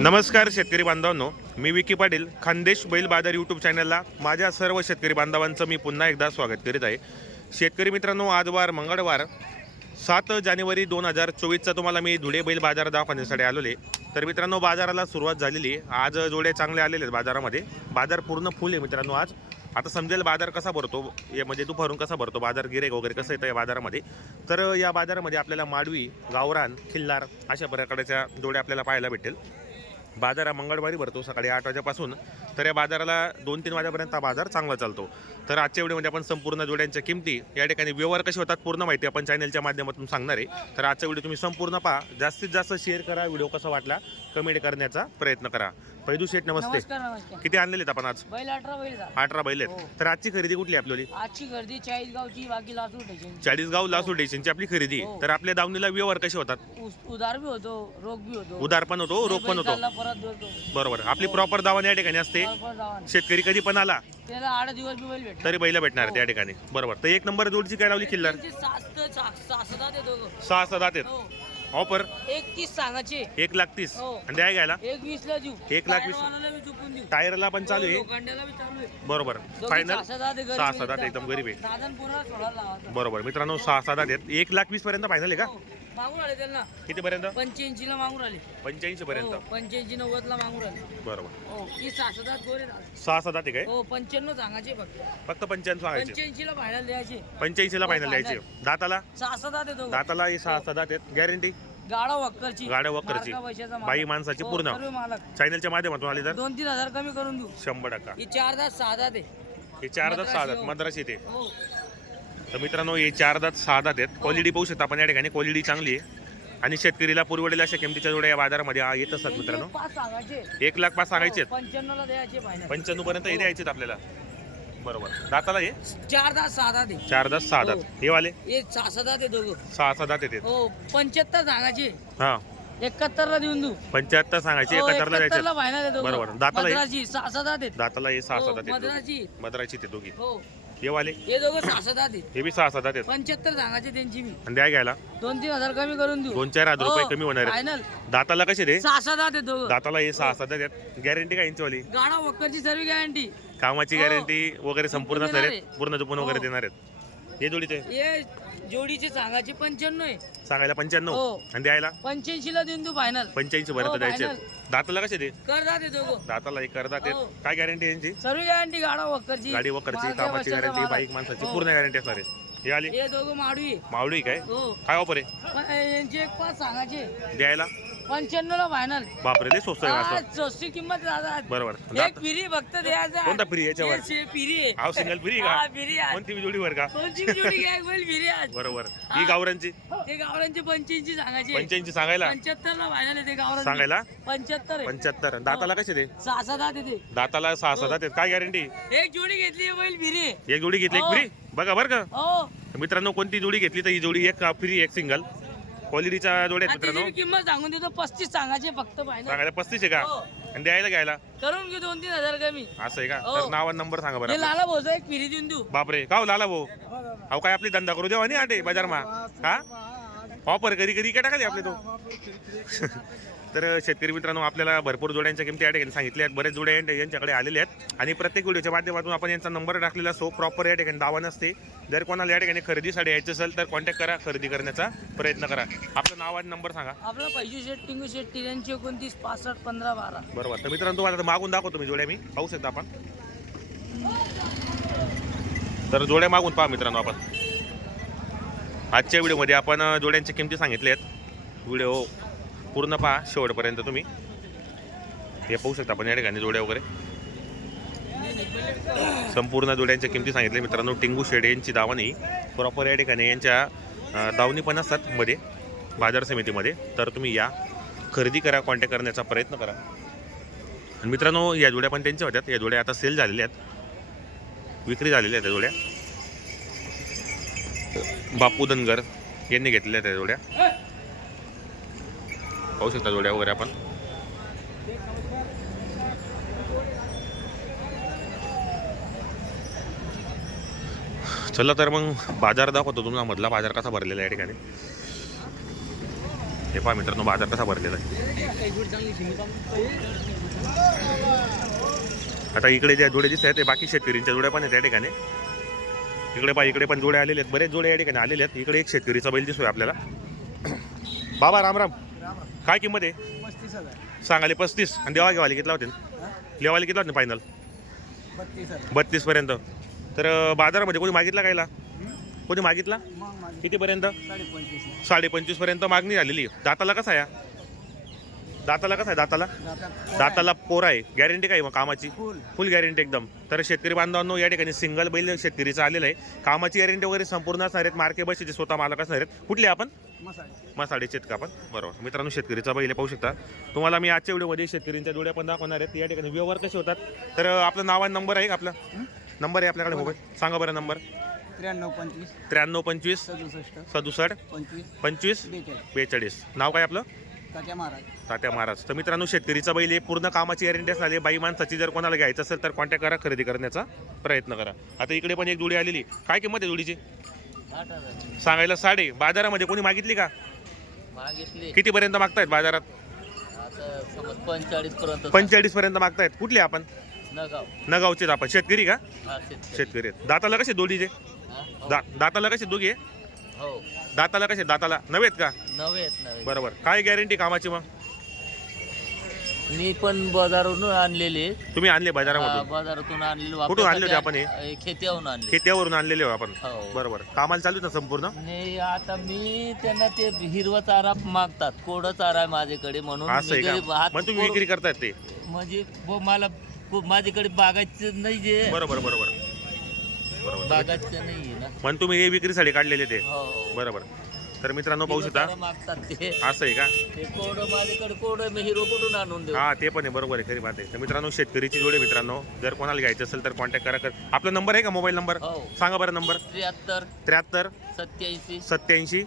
नमस्कार शेतकरी बांधवांनो मी विकी पाटील खानदेश बैल बाजार यूट्यूब चॅनलला माझ्या सर्व शेतकरी बांधवांचं मी पुन्हा एकदा स्वागत करीत आहे. शेतकरी मित्रांनो आजवार मंगळवार सात जानेवारी दोन हजार चोवीसचा तुम्हाला मी धुळे बैल बाजार दाखवण्यासाठी आलेले तर मित्रांनो बाजाराला सुरुवात झालेली आज जोडे चांगले आलेले आहेत बाजारामध्ये. बाजार पूर्ण फुल आहे मित्रांनो आज. आता समजेल बाजार कसा भरतो या म्हणजे दुपारून कसा भरतो बाजार गिरेक वगैरे कसं येतं या बाजारामध्ये. तर या बाजारामध्ये आपल्याला माडवी गावरान खिल्लार अशा प्रकारच्या जोड्या आपल्याला पाहायला भेटेल. बाजार हा मंगळवारी भरतो सकाळी आठ वाजेपासून. तर या बाजाराला दोन तीन वाजेपर्यंत हा बाजार चांगला चालतो. तर आजच्या व्हिडिओमध्ये आपण संपूर्ण जोड्यांच्या किमती या ठिकाणी व्यवहार कसे होतात पूर्ण माहिती आपण चॅनलच्या माध्यमातून सांगणार आहे. तर आजचा व्हिडिओ तुम्ही संपूर्ण पहा. जास्तीत जास्त शेअर करा व्हिडिओ कसा वाटला कमेंट करण्याचा प्रयत्न करा. पैदू शेठ नमस्ते. नमस्कार नमस्कार. किती आणलेले आहेत आपण आज? बैल अठरा बैल अठरा बैल आहेत. तर आजची खरेदी कुठली आहे आपली? आजची गर्दी चाळीस गावची बाकी लासूर स्टेशन चाळीसगाव स्टेशनची आपली खरेदी. आहे. हो. तर आपल्या दावणीला व्यवहार कसे होतात? उदार बी होतो रोग बी होतो. उदार पण होतो रोख पण होतो. चालला परत बरोबर. आपली प्रॉपर दावण या ठिकाणी असते. बरोबर जावा. शेतकरी कधी पण आला त्याला आठ दिवस बी बैल भेटतो तरी बैल भेटणार त्या ठिकाणी. बरोबर. तर एक नंबर जोडची काय लावली किल्लर सासदा देतो सहा सात आहेत. हो. ऑफर? एक तीस सांगायचे. एक लाख तीस. हो. आणि द्या घ्यायला? एक वीस ला देऊ. एक लाख वीस. टायरवाल्याला बी देऊ. टायरला पण चालू आहे. लोखंडाला बी चालू आहे. बरोबर. फायनल सहा सात आहेत, एकदम गरीब आहे. पूर्ण सोळा. बरोबर. मित्रांनो सहा सात आहेत. एक लाख वीस पर्यंत फायनल आहे का? हो. मागून आले त्यांना. किती पर्यंत? पंच्याऐंशी ला मागून आले. पंच्याऐंशी पर्यंत. पंच्याऐंशी नव्वद ला मागून आले. बरोबर. हो गोरे दादा. सहा सात आहे काय? हो पंच्याण्णव सांगायचे फक्त. फक्त पंच्याऐंशी सांगायचे. पंच्याऐंशी ला फायनल द्यायचे. पंच्याऐंशी ला हो, फायनल द्यायचे. दाताला? सासदात येतो दाताला हे सहा सात आहेत. गॅरंटी गाडा वक्करची गाड्या वक्करची. मार्का पैशाचा मालक. बाई माणसाची हो, पूर्ण. सर्व मालक. चॅनलच्या माध्यमातून आली तर? दोन तीन हजार कमी करून देऊ. शंभर टक्का. ही चार दात सहा दात आहे हे चार दात सहा दात मद्रासी, हो. येते हो. तर मित्रांनो हे चार दात सहा दात. आहेत क्वालिटी पाहू शकता आपण या ठिकाणी. क्वालिटी चांगली आहे. आणि शेतकरीला पुरवडेल अशा किमतीच्या जोड्या या बाजारामध्ये आ- येत असतात मित्रांनो. पाच सांगायचे. एक लाख पाच सांगायचे आहेत द्यायचे फायनल पंच्याण्णव पर्यंत हे द्यायचे आहेत आपल्याला. बरोबर. दाताला हे? चार दात सहा दात आहे चार दात सहा दात हो. हे वाले? एक सासदात आहे दोघं. सहा सहा दात येते हो पंच्याहत्तर सांगायचे. हा. एकाहत्तर ला देऊन देऊ. पंच्याहत्तर सांगायचे हो, एकाहत्तरला द्यायचे. आहे दोघं. बरोबर. दाताला हे? मद्रासी सहा सहा दात आहेत दाताला हे सहा हो, सहा दात आहेत मद्रासी दोघी. मद्राची. ते दोघी. हो. हे वाले? हे दोघं सहा सहा दात आहेत हे बी सहा सहा दात. आहेत पंच्याहत्तर सांगायचे त्यांची मी आणि द्या घ्यायला. दोन तीन हजार कमी करून देऊ. दोन चार हजार रुपये कमी होणार आहेत. फायनल दाताला कसे दे? सहा सहा दात आहे दोघं. दाताला हे सहा सहा दात. आहेत गॅरंटी काय यांचीवाली गाडा वक्करची सर्व गॅरंटी कामाची हो. गॅरंटी वगैरे संपूर्ण देणार सर आहे. पूर्ण जुपून वगैरे हो. देणार आहेत. हे जोडीचे? हे जोडीचे सांगायचे पंच्याण्णव आहे. सांगायला पंच्याण्णव? हो. आणि द्यायला? पंच्याऐंशी ला देऊन देऊ फायनल पंच्याऐंशी पर्यंत हो, द्यायचे. दाताला कसे दे दोघं. दाताला एक करतात हो. काय गॅरंटी यांची? सर्व गॅरंटी गाडा वक्करची. गाडी वकरची कामाची गॅरंटी मालक. बाईक माणसाची हो. पूर्ण गॅरंटी असणार आहे. हे आली? हे दोघं माडवी. मावळी काय? हो. काय ऑफर आहे? पण यांचे एक पाच सांगायचे. द्यायला? पंच्याण्णव ला फायनल बापरे लय स्वस्त आहे असं. स्वस्ती किंमत बरोबर. एक दात- पिरी फक्त द्यायचा. कोणता फ्री याच्यावर? हे पिरी आहे हाव हा, का? पिरी आहे. कोणती का? कोणची जोडी घ्या, एक बैल पिरी आहे. बरोबर. ही. गावरांची ते गावरांचे पंच्याऐंशी सांगायचे. पंच्याऐंशी सांगायला? पंच्याहत्तर ला फायनल गावरांचे सांगायला? पंच्याहत्तर आहे. पंच्याहत्तर. दाताला कसे दे सहा सहा दात दाताला सहा सहा दात आहेत. काय गॅरंटी एक जोडी घेतली आहे बैल फिरी. एक जोडी घेतली एक हो. फ्री? बघा बरं का. हो. मित्रांनो कोणती जोडी घेतली तर ही जोडी एक फ्री एक सिंगल क्वालिटीच्या जोड्या आहेत आणि मित्रांनो. किंमत सांगून देतो पस्तीस सांगायचे फक्त फायनल सांगायला पस्तीस आहे का? हो. आणि द्यायला घ्यायला? करून घेऊ दोन तीन हजार कमी. असं आहे का? हो. तर नाव आणि नंबर सांगा हे बरं लाला भोसा एक फिरी देऊन देऊ. बापरे. का हो लाला भाऊ? अहो काय आपली धंदा करू देवा नाही आटे बाजार मा हा? ऑफर कधी कधी काय टाकाली आपले तो. तर शेतकरी मित्रांनो आपल्याला भरपूर जोड्यांच्या किमती या ठिकाणी सांगितल्या आहेत. बरेच जोड्या यांच्या- यांच्याकडे आलेले आहेत. आणि प्रत्येक व्हिडिओच्या माध्यमातून आपण यांचा नंबर टाकलेला असतो. प्रॉपर या ठिकाणी दावा नसते. जर कोणाला या ठिकाणी खरेदीसाठी यायचं असेल तर कॉन्टॅक्ट करा. खरेदी करण्याचा प्रयत्न करा. आपलं नाव आणि नंबर सांगा. आपला पैसे शेट टिंगू शेट एकोणतीस पासष्ट पंधरा बारा. बरोबर. तर मित्रांनो तुम्हाला मागून दाखवतो मी जोड्या मी. पाहू शकता आपण. तर जोड्या मागून पहा मित्रांनो आपण. आजच्या व्हिडिओमध्ये आपण जोड्यांच्या किमती सांगितल्या आहेत. व्हिडिओ पूर्ण पहा शेवटपर्यंत तुम्ही. हे पाहू शकता आपण या ठिकाणी जोड्या वगैरे. संपूर्ण जोड्यांच्या किमती सांगितल्या. मित्रांनो टिंगू शेड यांची दावणी प्रॉपर या ठिकाणी यांच्या दावणी पण असतात मध्ये बाजार समितीमध्ये. तर तुम्ही या. खरेदी करा कॉन्टॅक्ट करण्याचा प्रयत्न करा. आणि मित्रांनो या जोड्या पण त्यांच्या होत्या या जोड्या आता सेल झालेल्या आहेत. विक्री झालेल्या आहेत त्या जोड्या. बापू धनगर यांनी घेतलेल्या आहेत त्या जोड्या. पाहू शकता जोड्या वगैरे आपण. चला तर मग बाजार दाखवतो तुम्हाला मधला बाजार कसा भरलेला आहे या ठिकाणी. हे पहा मित्रांनो बाजार कसा भरलेला आहे. आता इकडे ज्या जोड्या दिसत आहेत ते बाकी शेतकरींच्या जोड्या पण आहेत त्या ठिकाणी. इकडे पा इकडे पण जोडे आलेले आहेत. बरेच जोडे या ठिकाणी आलेले आहेत. इकडे एक शेतकरीचा बैल दिसतोय आपल्याला. बाबा राम राम. काय किंमत आहे? पस्तीस हजार सांगाले पस्तीस. आणि देवा घेवाले घेतला होते? लेवाले कितला होते फायनल बत्तीस हजार पर्यंत तर अं, बाजारामध्ये कोणी मागितला कायला? कोणी मागितला? मग माझी कितीपर्यंत? साडे पंचवीस साडे पर्यंत मागणी झालेली आहे. दाताला कसा आहे दाताला कसा आहे? दाताला? दाताला पोरा आहे. गॅरंटी काय मग कामाची? फुल फुल गॅरंटी एकदम. तर शेतकरी बांधवांनो या ठिकाणी सिंगल बैल शेतकरीचं आलेलं आहे. कामाची गॅरंटी वगैरे संपूर्ण असणार आहेत. मार्के बशीचे स्वतः मालक असणार आहेत. कुठले आपण? मसाडेचे का आपण. बरोबर. मित्रांनो शेतकरीचा बैल पाहू शकता. तुम्हाला मी आजच्या व्हिडिओमध्ये शेतकरींच्या जोड्या पण दाखवणार आहेत. या ठिकाणी व्यवहार कसे होतात? तर आपलं नाव आणि नंबर आहे का आपला? नंबर आहे आपल्याकडे मोबाईल. सांगा बरं नंबर त्र्याण्णव पंचवीस. त्र्याण्णव पंचवीस. सदुसष्ट. सदुसष्ट. पंचवीस. पंचवीस. बेचाळीस. नाव काय आपलं? तात्या महाराज. तात्या महाराज. तर मित्रांनो शेतकरीचा बैल आहे. पूर्ण कामाची गॅरंटी असणार बाई माणसाची जर कोणाला घ्यायचं असेल तर कॉन्टॅक्ट करा खरेदी करण्याचा प्रयत्न करा. आता इकडे पण एक जोडी आलेली. काय किंमत आहे जोडीची आठ हजार. सांगायला साडे. बाजारामध्ये कोणी मागितली का? मागितले. कितीपर्यंत मागतायत बाजारात? आता समज पंचेचाळीस पर्यंत पंचेचाळीस पर्यंत मागतायत. कुठले आपण? नगाव. नगावचेच आपण. शेतकरी का? हा शेतकरी. शेतकरी आहेत. दाताला कसे दोडीचे हा? हो. दा दाताला कसे दोघे हो. दाताला कसे? दाताला नवेत का? नवे आहेत नवे बरोबर. काय गॅरंटी कामाची मग? मी पण बाजारातून आणलेले. तुम्ही आणले हा, बाजारामधून बाजारातून आणलेले. कुठून आणले होते आपण हे? आ- खेत्याहून आणले खेत्यावरून आणलेले हो आपण. हो. बरोबर. कामाला चालू ना संपूर्ण? नाही आता मी त्यांना ते हिरवा चारा मागतात. कोरडा चारा आहे माझ्याकडे म्हणून. असं मी आहे गरीब का हात मग तुम्ही कोर- विक्री करतायत ते? म्हणजे ब- मला माझ्याकडे बागायचं नाही जे. बरोबर बरोबर. नाही ना. पण तुम्ही हे विक्रीसाठी काढलेले ते. हो. बरोबर. तर मित्रांनो पाहू शकता. चारा मागतात ते. असं आहे का? ते कोरडं माझ्याकडे कोरडं मी हिरो कुठून आणून देऊ? हा ते पण आहे बरोबर आहे खरी बात आहे. तर मित्रांनो शेतकरीची जोडी मित्रांनो. जर कोणाला घ्यायचं असेल तर कॉन्टॅक्ट करा. कर आपला नंबर आहे का मोबाईल नंबर? हो. सांगा बरं नंबर. त्र्याहत्तर त्र्याहत्तर सत्याऐंशी सत्याऐंशी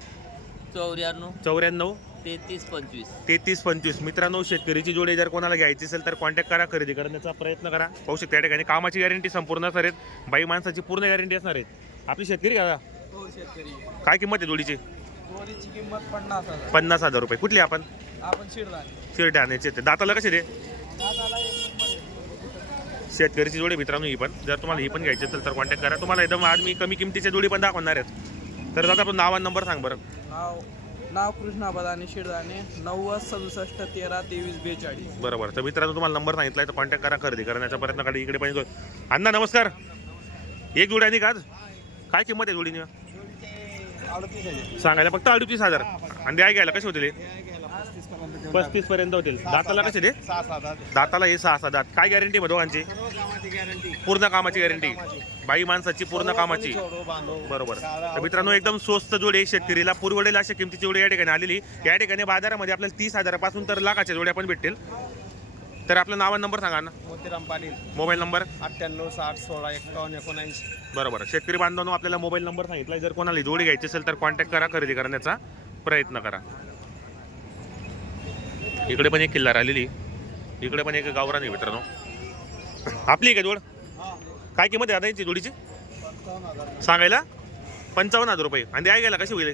चौऱ्याण्णव चौऱ्याण्णव तेहतीस पंचवीस. तेहतीस पंचवीस. मित्रांनो शेतकरीची जोडी जर कोणाला घ्यायची असेल तर कॉन्टॅक्ट करा खरेदी करण्याचा प्रयत्न करा. पाहू शकता त्या ठिकाणी कामाची गॅरंटी संपूर्ण असणार आहेत. बाई माणसाची पूर्ण गॅरंटी असणार आहेत. आपली शेतकरी का? हो शेतकरी. काय किंमत आहे जोडीची? दोरीची किंमत पन्नास हजार. पन्नास हजार रुपये. कुठली आपण? आपण ते? दाताला कसे दे शेतकरीची जोडी मित्रांनो ही पण. जर तुम्हाला ही पण घ्यायची असेल तर कॉन्टॅक्ट करा. तुम्हाला एकदम आज मी कमी किमतीच्या जोडी पण दाखवणार आहेत. तर दादा आपण नाव आणि नंबर सांग बरं. नाव नाव कृष्णा बदाने शिरदाने नव्वद सदुसष्ट तेरा तेवीस बेचाळीस. बरोबर. तर मित्रांनो तुम्हाला नंबर सांगितला तर कॉन्टॅक्ट करा खरेदी. करण्याचा प्रयत्न करा इकडे पण अण्णा नमस्कार. एक जोडी आणि का आज? काय किंमत आहे जोडीने सांगायला फक्त अडतीस हजार. आणि द्याय घ्यायला कसे होतील हे? पस्तीस पर्यंत होतील. दाताला कसे दे? दाताला हे सहा सहा दात. काय गॅरंटी आहे दोघांची? पूर्ण कामाची गॅरंटी बाई माणसाची पूर्ण कामाची. बरोबर. तर मित्रांनो एकदम स्वस्त जोडी शेतकरीला. पुरवडेल अशा किमतीची जोडी या ठिकाणी आलेली. या ठिकाणी बाजारामध्ये आपल्याला तीस हजारापासून तर लाखाच्या जोड्या पण भेटतील. तर आपलं नाव नंबर सांगा ना. मोतीराम पाटील. Mobile number? अठ्ठ्याण्णव साठ सोळा एकावन्न एकोणऐंशी. बरोबर. शेतकरी बांधवांनो आपल्याला मोबाईल नंबर सांगितला जर कोणाला जोडी घ्यायची असेल तर कॉन्टॅक्ट करा खरेदी करण्याचा प्रयत्न करा. इकडे पण एक किल्ला राहिलेली. इकडे पण एक गावरान आहे मित्रांनो. आपली काय का जोड? काय किंमत आहे आता यांची जोडीची? सांगायला? पंचावन्न हजार रुपये. आणि द्याय गेला कशी होईल?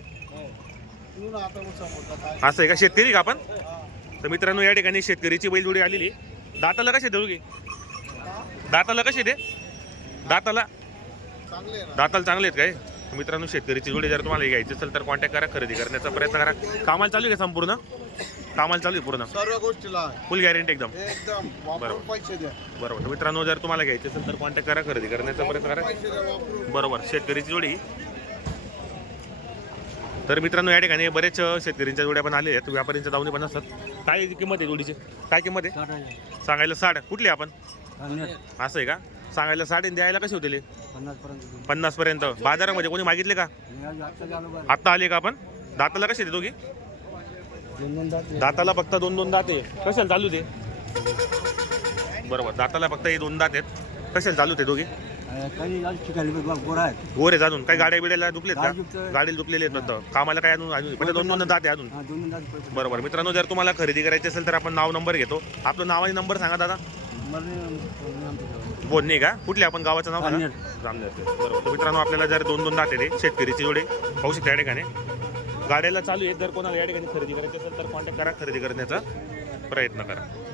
असं आहे का? शेतकरी का आपण? तर मित्रांनो या ठिकाणी शेतकरीची बैलजोडी आलेली. दाताला कशी देऊ की दाताला कशी दे दाताला? दाताला चांगले आहेत काय? मित्रांनो शेतकरीची जोडी जर तुम्हाला घ्यायची असेल तर कॉन्टॅक्ट करा खरेदी करण्याचा प्रयत्न करा. कामाला चालू आहे का संपूर्ण? कामाला चालू आहे पूर्ण? सर्व गोष्टीला. फुल गॅरंटी एकदम? एकदम. वापरून पैसे द्या. बरोबर. तर मित्रांनो जर तुम्हाला घ्यायची असेल तर कॉन्टॅक्ट करा खरेदी करण्याचा प्रयत्न करा. पैसे द्या वापरून. बरोबर. शेतकरीची जोडी. तर मित्रांनो या ठिकाणी बरेच शेतकऱ्यांच्या जोड्या पण आले आहेत. व्यापाऱ्यांच्या दावणी पण असतात. काय किंमत आहे जोडीची? काय किंमत आहे? सांगायला साठ. कुठली आपण? असं आहे का? सांगायला साठ आणि द्यायला कशी होतील? पन्नास पर्यंत बाजारामध्ये कोणी मागितले का? आत्ता आले का आपण? दाताला कसे देतो की दाताला फक्त दोन दोन दात आहे. कशाला चालू ते बरोबर दाताला फक्त हे दोन दात आहेत. कशाला चालू ते दोघी? गोरे जाणून काही गाड्या बिड्याला दुखलेत का? गाडीला दुखलेले आहेत फक्त. कामाला काय अजून? अजून पण दोन दोन दात आहे अजून. बरोबर मित्रांनो जर तुम्हाला खरेदी करायची असेल तर आपण नाव नंबर घेतो. आपलं नाव आणि नंबर सांगा दादा. बोलणे का? कुठले आपण? गावाचं नाव जामनेर. बरोबर. तर मित्रांनो आपल्याला जर दोन दोन दात आहे शेतकरीची जोडे पाहू शकता ठिकाणी. गाड्याला चालू आहे. जर कोणाला या ठिकाणी खरेदी करायचं असेल तर कॉन्टॅक्ट करा खरेदी करण्याचा प्रयत्न करा.